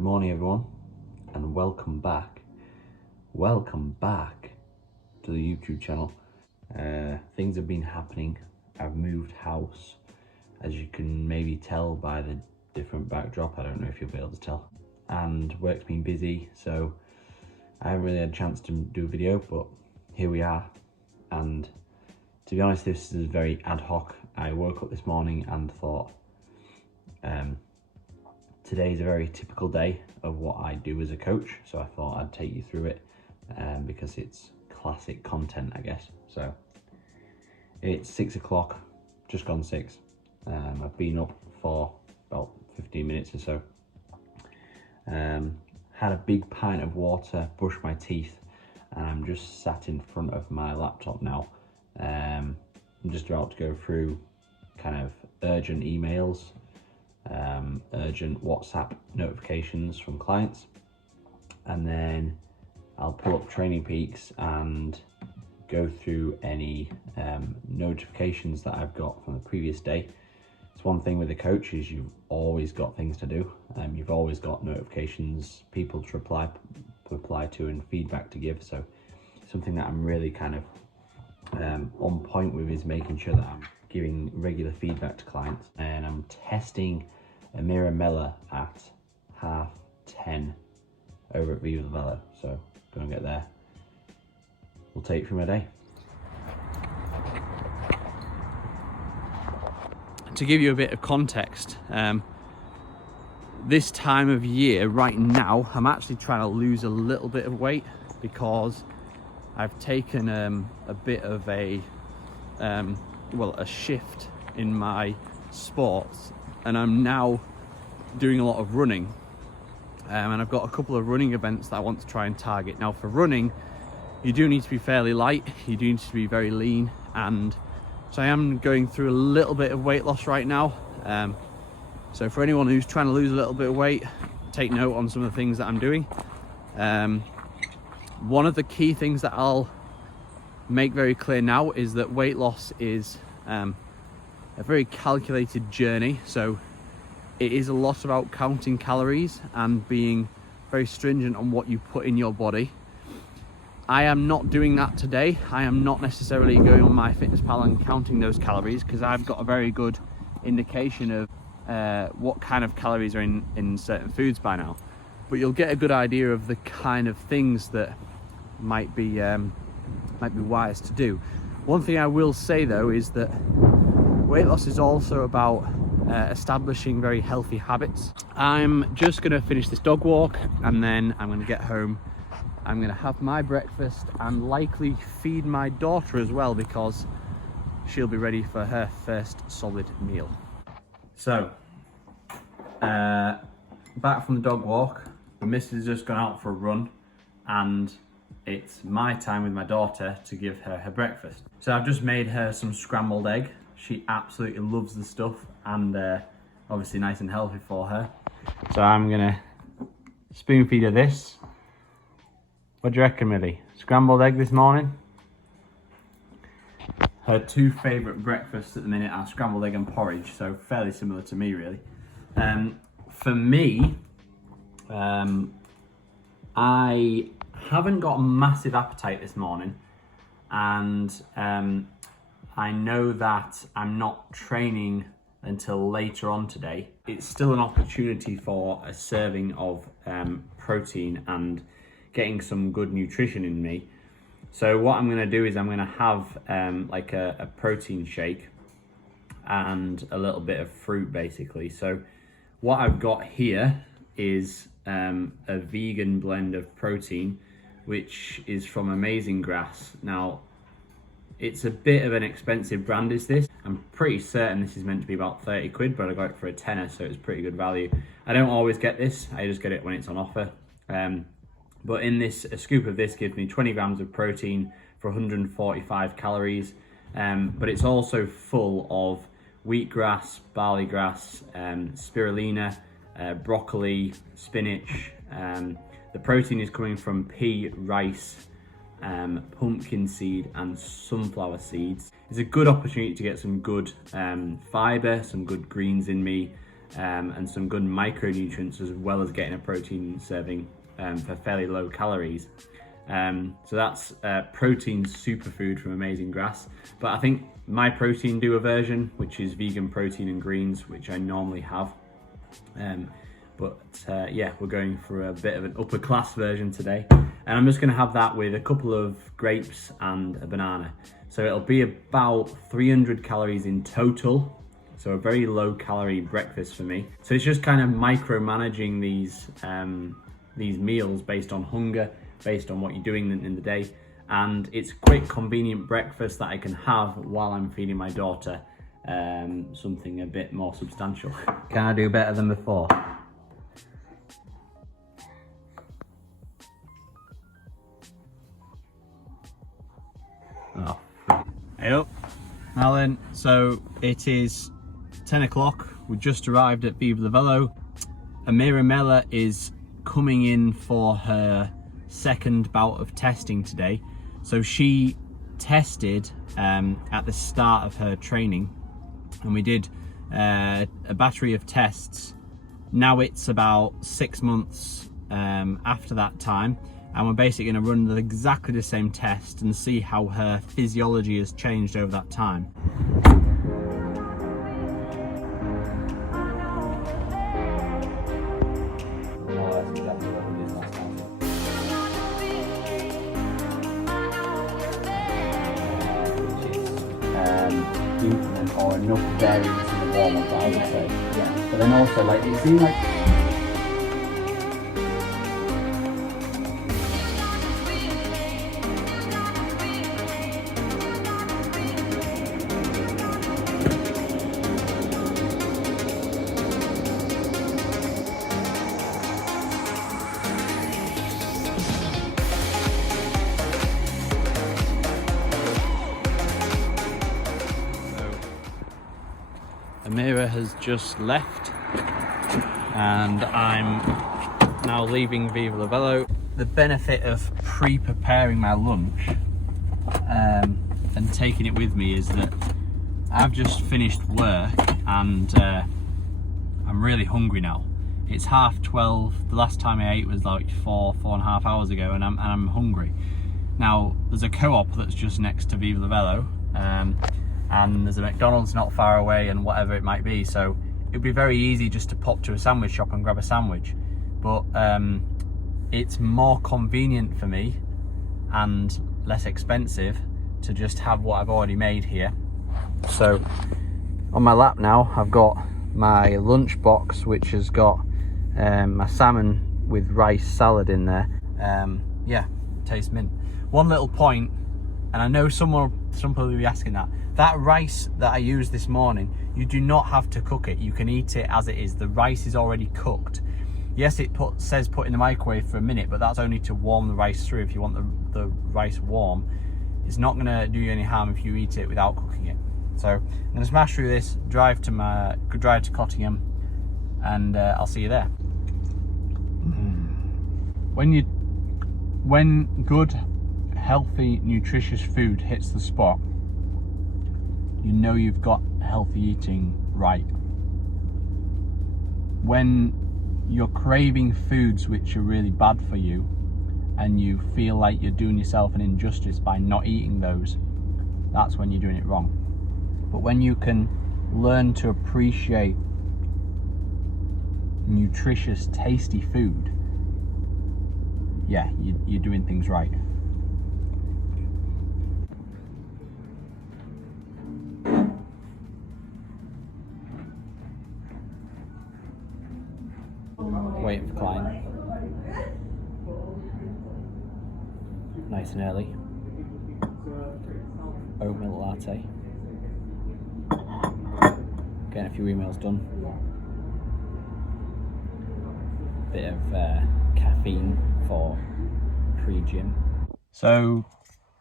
Good morning everyone, and welcome back to the YouTube channel. Things have been happening. I've moved house, as you can maybe tell by the different backdrop. I don't know if you'll be able to tell. And work's been busy, so I haven't really had a chance to do a video, but here we are. And to be honest, this is very ad hoc. I woke up this morning and thought, today's a very typical day of what I do as a coach, so I thought I'd take you through it because it's classic content, I guess. So it's 6 o'clock, just gone 6. I've been up for about 15 minutes or so. Had a big pint of water, brushed my teeth, and I'm just sat in front of my laptop now. I'm just about to go through kind of urgent emails, urgent WhatsApp notifications from clients, and then I'll pull up Training Peaks and go through any notifications that I've got from the previous day. It's one thing with a coach is you've always got things to do. You've always got notifications, people to reply to, and feedback to give. So something that I'm really kind of on point with is making sure that I'm giving regular feedback to clients. And I'm testing Amira Mellor at 10:30 over at Viva the Velo. So go and get there. We'll take it through my day. To give you a bit of context, this time of year right now, I'm actually trying to lose a little bit of weight because I've taken a bit of a shift in my sports, and I'm now doing a lot of running, and I've got a couple of running events that I want to try and target. Now for running, you do need to be fairly light, you do need to be very lean, and so I am going through a little bit of weight loss right now. So for anyone who's trying to lose a little bit of weight, take note on some of the things that I'm doing. One of the key things that I'll make very clear now is that weight loss is a very calculated journey. So it is a lot about counting calories and being very stringent on what you put in your body. I am not doing that today. I am not necessarily going on MyFitnessPal and counting those calories because I've got a very good indication of what kind of calories are in certain foods by now. But you'll get a good idea of the kind of things that might be wise to do. One thing I will say though is that weight loss is also about establishing very healthy habits. I'm just going to finish this dog walk, and then I'm going to get home. I'm going to have my breakfast and likely feed my daughter as well, because she'll be ready for her first solid meal. So, back from the dog walk, the missus has just gone out for a run, and it's my time with my daughter to give her her breakfast. So I've just made her some scrambled egg. She absolutely loves the stuff, and obviously nice and healthy for her. So I'm gonna spoon feed her this. What do you reckon, Millie? Scrambled egg this morning? Her two favourite breakfasts at the minute are scrambled egg and porridge, so fairly similar to me really. For me, I haven't got a massive appetite this morning, and I know that I'm not training until later on today. It's still an opportunity for a serving of protein and getting some good nutrition in me. So what I'm going to do is I'm going to have like a protein shake and a little bit of fruit basically. So what I've got here is a vegan blend of protein, which is from Amazing Grass. Now it's a bit of an expensive brand, is this. I'm pretty certain this is meant to be about 30 quid, but I got it for a tenner, so it's pretty good value. I don't always get this, I just get it when it's on offer. But in this, a scoop of this gives me 20 grams of protein for 145 calories. But it's also full of wheatgrass, barley grass, spirulina, broccoli, spinach. The protein is coming from pea, rice, pumpkin seed and sunflower seeds. It's a good opportunity to get some good fibre, some good greens in me, and some good micronutrients, as well as getting a protein serving for fairly low calories. So that's protein superfood from Amazing Grass. But I think my protein duo version, which is vegan protein and greens, which I normally have. Yeah, we're going for a bit of an upper class version today. And I'm just gonna have that with a couple of grapes and a banana. So it'll be about 300 calories in total. So a very low calorie breakfast for me. So it's just kind of micromanaging these meals based on hunger, based on what you're doing in the day. And it's a quick, convenient breakfast that I can have while I'm feeding my daughter something a bit more substantial. Can I do better than before? Oh. Hey up, Alan. So it is 10 o'clock. We just arrived at Viva La Velo. Amira Mellor is coming in for her second bout of testing today. So she tested at the start of her training, and we did a battery of tests. Now it's about 6 months after that time, and we're basically going to run exactly the same test and see how her physiology has changed over that time. Or enough variance in the warm-up, I would say. Yeah. But then also, like, it seemed like Amira has just left and I'm now leaving Viva La Velo. The benefit of pre-preparing my lunch and taking it with me is that I've just finished work and I'm really hungry now. It's 12:30. The last time I ate was like 4.5 hours ago, and I'm hungry. Now there's a co-op that's just next to Viva La Velo, and there's a McDonald's not far away and whatever it might be, so it'd be very easy just to pop to a sandwich shop and grab a sandwich. But it's more convenient for me and less expensive to just have what I've already made here. So on my lap now I've got my lunch box, which has got my salmon with rice salad in there. Yeah, tastes mint. One little point, and I know some people will be asking that rice that I used this morning, you do not have to cook it. You can eat it as it is. The rice is already cooked. Yes, it says put in the microwave for a minute, but that's only to warm the rice through. If you want the rice warm, it's not gonna do you any harm if you eat it without cooking it. So I'm gonna smash through this, drive to Cottingham, and I'll see you there. When good, healthy, nutritious food hits the spot, you know you've got healthy eating right. When you're craving foods which are really bad for you and you feel like you're doing yourself an injustice by not eating those, that's when you're doing it wrong. But when you can learn to appreciate nutritious, tasty food, yeah, you're doing things right. Waiting for client. Nice and early. Oat milk latte. Getting a few emails done. Bit of caffeine for pre-gym. So,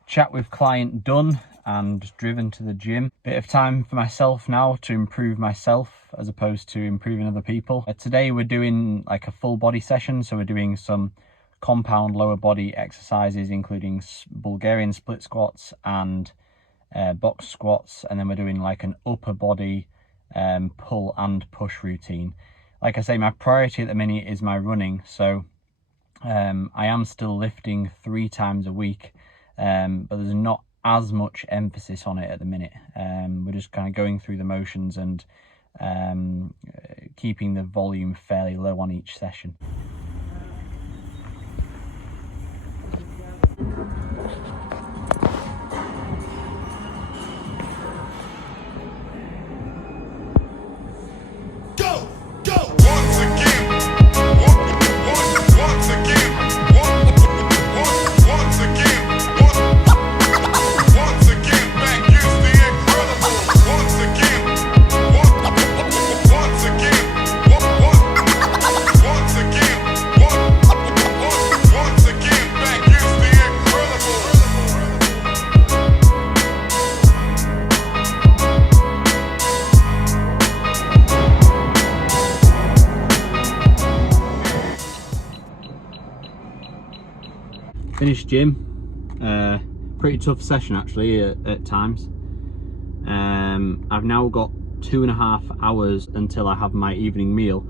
chat with client done and driven to the gym. Bit of time for myself now to improve myself as opposed to improving other people. Today we're doing like a full body session, so we're doing some compound lower body exercises including Bulgarian split squats and box squats, and then we're doing like an upper body pull and push routine. Like I say, my priority at the minute is my running, so I am still lifting 3 times a week, but there's not as much emphasis on it at the minute. We're just kind of going through the motions and keeping the volume fairly low on each session. Finished gym. Pretty tough session actually at times. I've now got 2.5 hours until I have my evening meal.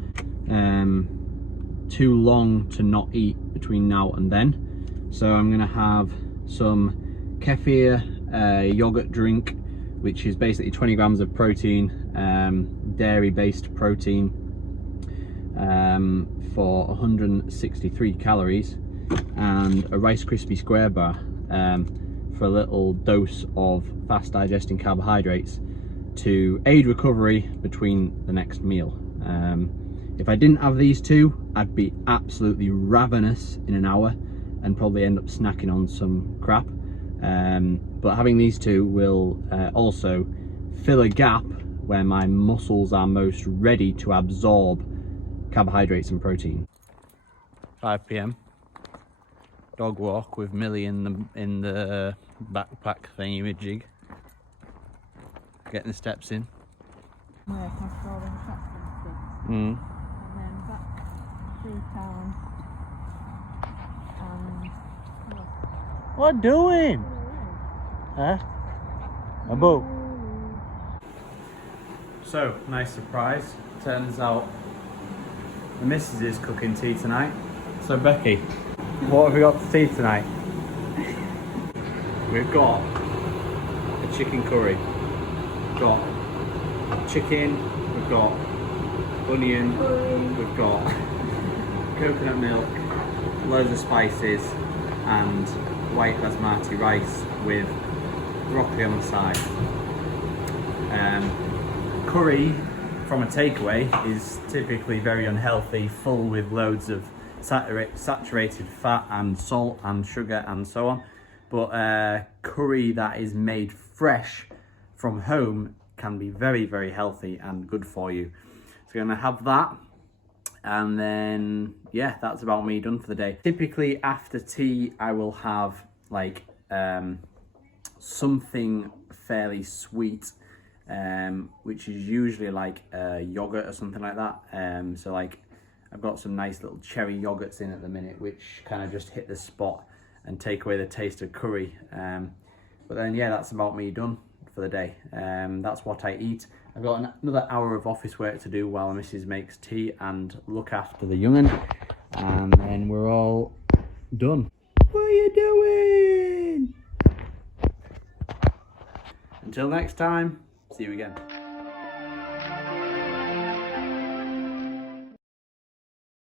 Too long to not eat between now and then. So I'm gonna have some kefir yogurt drink, which is basically 20 grams of protein, dairy-based protein, for 163 calories. And a Rice Krispie square bar for a little dose of fast digesting carbohydrates to aid recovery between the next meal. If I didn't have these two, I'd be absolutely ravenous in an hour and probably end up snacking on some crap. But having these two will also fill a gap where my muscles are most ready to absorb carbohydrates and protein. 5 p.m. Dog walk with Millie in the backpack thingy jig. Getting the steps in. And then back through town. What doing? Huh? A boat. So, nice surprise. Turns out the missus is cooking tea tonight. So Becky, what have we got for tea tonight? We've got a chicken curry. We've got chicken, we've got onion, we've got coconut milk, loads of spices, and white basmati rice with broccoli on the side. Curry from a takeaway is typically very unhealthy, full with loads of saturated fat and salt and sugar and so on, but curry that is made fresh from home can be very, very healthy and good for you. So I'm gonna have that, and then yeah, that's about me done for the day. Typically after tea I will have like something fairly sweet, which is usually like yogurt or something like that. So like I've got some nice little cherry yogurts in at the minute, which kind of just hit the spot and take away the taste of curry. But then yeah, that's about me done for the day. That's what I eat. I've got another hour of office work to do while Mrs. makes tea and look after the young'un, and then we're all done. What are you doing? Until next time, see you again.